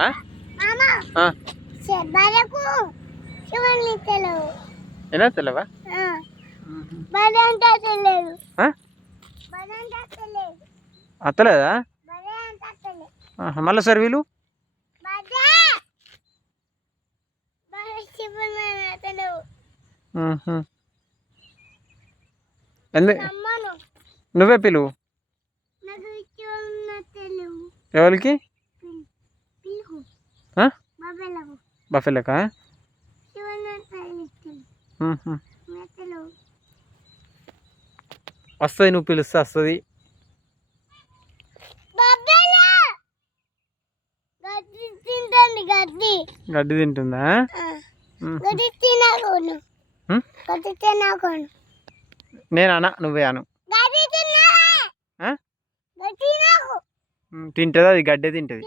ఆ? ఆ. ఏనా తెలవా అత్తలేదా మళ్ళీ సార్ వీళ్ళు నువ్వే పిలువు ఎవరికి బఫెలకా వస్తుంది నువ్వు పిలుస్తే వస్తుంది గడ్డి తింటుందా నేను అనా నువ్వే అను తింటుంది అది గడ్డే తింటుంది